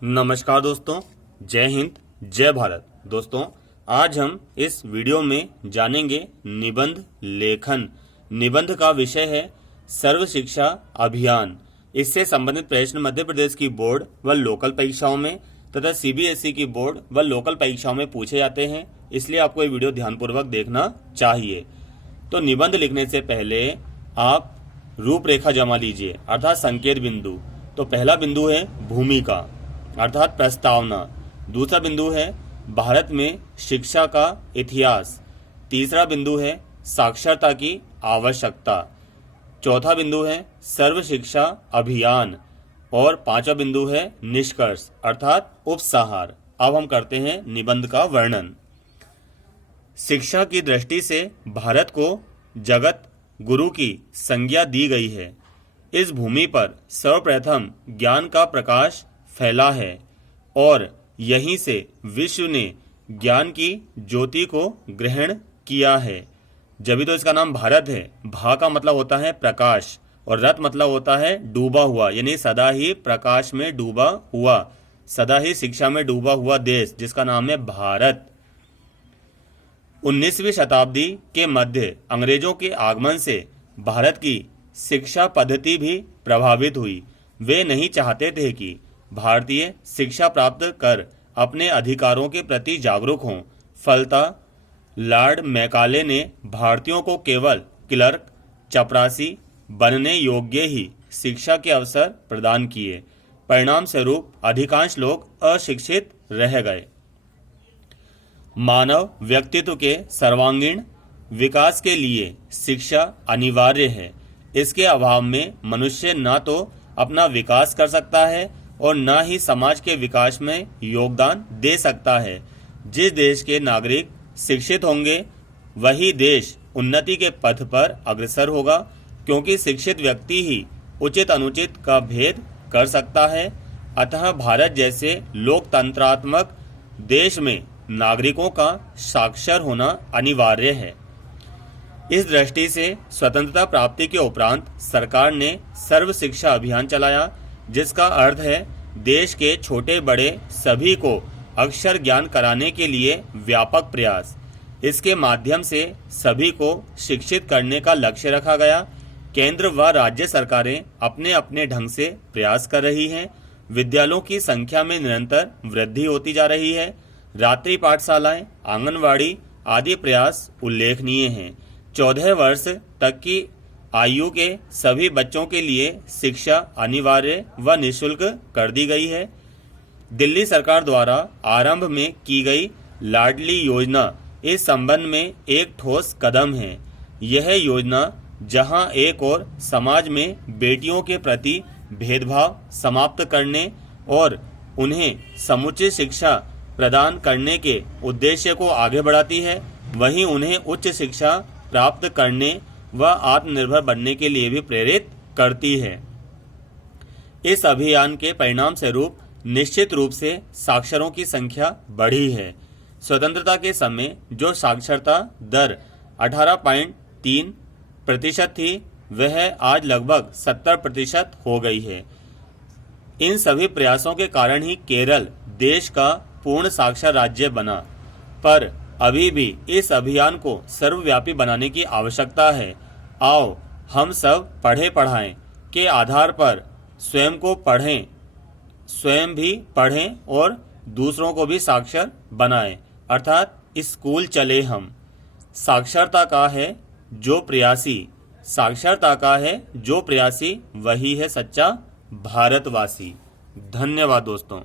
नमस्कार दोस्तों, जय हिंद, जय भारत। दोस्तों, आज हम इस वीडियो में जानेंगे निबंध लेखन। निबंध का विषय है सर्व शिक्षा अभियान। इससे संबंधित प्रश्न मध्य प्रदेश की बोर्ड व लोकल परीक्षाओं में तथा सीबीएसई की बोर्ड व लोकल परीक्षाओं में पूछे जाते हैं, इसलिए आपको ये वीडियो ध्यानपूर्वक देखना चाहिए। तो निबंध लिखने से पहले आप रूपरेखा जमा लीजिए, अर्थात संकेत बिंदु। तो पहला बिंदु है भूमिका अर्थात प्रस्तावना। दूसरा बिंदु है भारत में शिक्षा का इतिहास। तीसरा बिंदु है साक्षरता की आवश्यकता। चौथा बिंदु है सर्व शिक्षा अभियान और पांचवा बिंदु है निष्कर्ष अर्थात उपसंहार। अब हम करते हैं निबंध का वर्णन। शिक्षा की दृष्टि से भारत को जगत गुरु की संज्ञा दी गई है। इस भूमि पर सर्वप्रथम ज्ञान का प्रकाश फैला है और यहीं से विश्व ने ज्ञान की ज्योति को ग्रहण किया है। जब तो इसका नाम भारत है। भा का मतलब होता है प्रकाश और रत मतलब होता है डूबा हुआ, यानी सदा ही प्रकाश में डूबा हुआ, सदा ही शिक्षा में डूबा हुआ देश जिसका नाम है भारत। 19वीं शताब्दी के मध्य अंग्रेजों के आगमन से भारत की शिक्षा पद्धति भी प्रभावित हुई। वे नहीं चाहते थे कि भारतीय शिक्षा प्राप्त कर अपने अधिकारों के प्रति जागरूक हों। फलतः लॉर्ड मैकाले ने भारतीयों को केवल क्लर्क, चपरासी बनने योग्य ही शिक्षा के अवसर प्रदान किए। परिणाम स्वरूप अधिकांश लोग अशिक्षित रह गए। मानव व्यक्तित्व के सर्वांगीण विकास के लिए शिक्षा अनिवार्य है। इसके अभाव में मनुष्य न तो अपना विकास कर सकता है और न ही समाज के विकास में योगदान दे सकता है। जिस देश के नागरिक शिक्षित होंगे वही देश उन्नति के पथ पर अग्रसर होगा, क्योंकि शिक्षित व्यक्ति ही उचित अनुचित का भेद कर सकता है। अतः भारत जैसे लोकतंत्रात्मक देश में नागरिकों का साक्षर होना अनिवार्य है। इस दृष्टि से स्वतंत्रता प्राप्ति के उपरांत सरकार ने सर्व शिक्षा अभियान चलाया, जिसका अर्थ है देश के छोटे बड़े सभी को अक्षर ज्ञान कराने के लिए व्यापक प्रयास। इसके माध्यम से सभी को शिक्षित करने का लक्ष्य रखा गया। केंद्र व राज्य सरकारें अपने अपने ढंग से प्रयास कर रही हैं। विद्यालयों की संख्या में निरंतर वृद्धि होती जा रही है। रात्रि पाठशालाएं, आंगनवाड़ी आदि प्रयास उल्लेखनीय हैं। 14 वर्ष तक की आयु के सभी बच्चों के लिए शिक्षा अनिवार्य व निःशुल्क कर दी गई है। दिल्ली सरकार द्वारा आरंभ में की गई लाडली योजना इस संबंध में एक ठोस कदम है। यह योजना जहां एक और समाज में बेटियों के प्रति भेदभाव समाप्त करने और उन्हें समुचित शिक्षा प्रदान करने के उद्देश्य को आगे बढ़ाती है, वहीं उन्हें उच्च शिक्षा प्राप्त करने व आत्मनिर्भर बनने के लिए भी प्रेरित करती है। इस अभियान के परिणाम स्वरूप निश्चित रूप से साक्षरों की संख्या बढ़ी है। स्वतंत्रता के समय जो साक्षरता दर 18.3% थी, वह आज लगभग 70% हो गई है। इन सभी प्रयासों के कारण ही केरल देश का पूर्ण साक्षर राज्य बना, पर अभी भी इस अभियान को सर्वव्यापी बनाने की आवश्यकता है। आओ हम सब पढ़े पढ़ाएं के आधार पर स्वयं को पढ़ें, स्वयं भी पढ़ें और दूसरों को भी साक्षर बनाएं, अर्थात स्कूल चले हम। साक्षरता का है जो प्रयासी, साक्षरता का है जो प्रयासी, वही है सच्चा भारतवासी। धन्यवाद दोस्तों।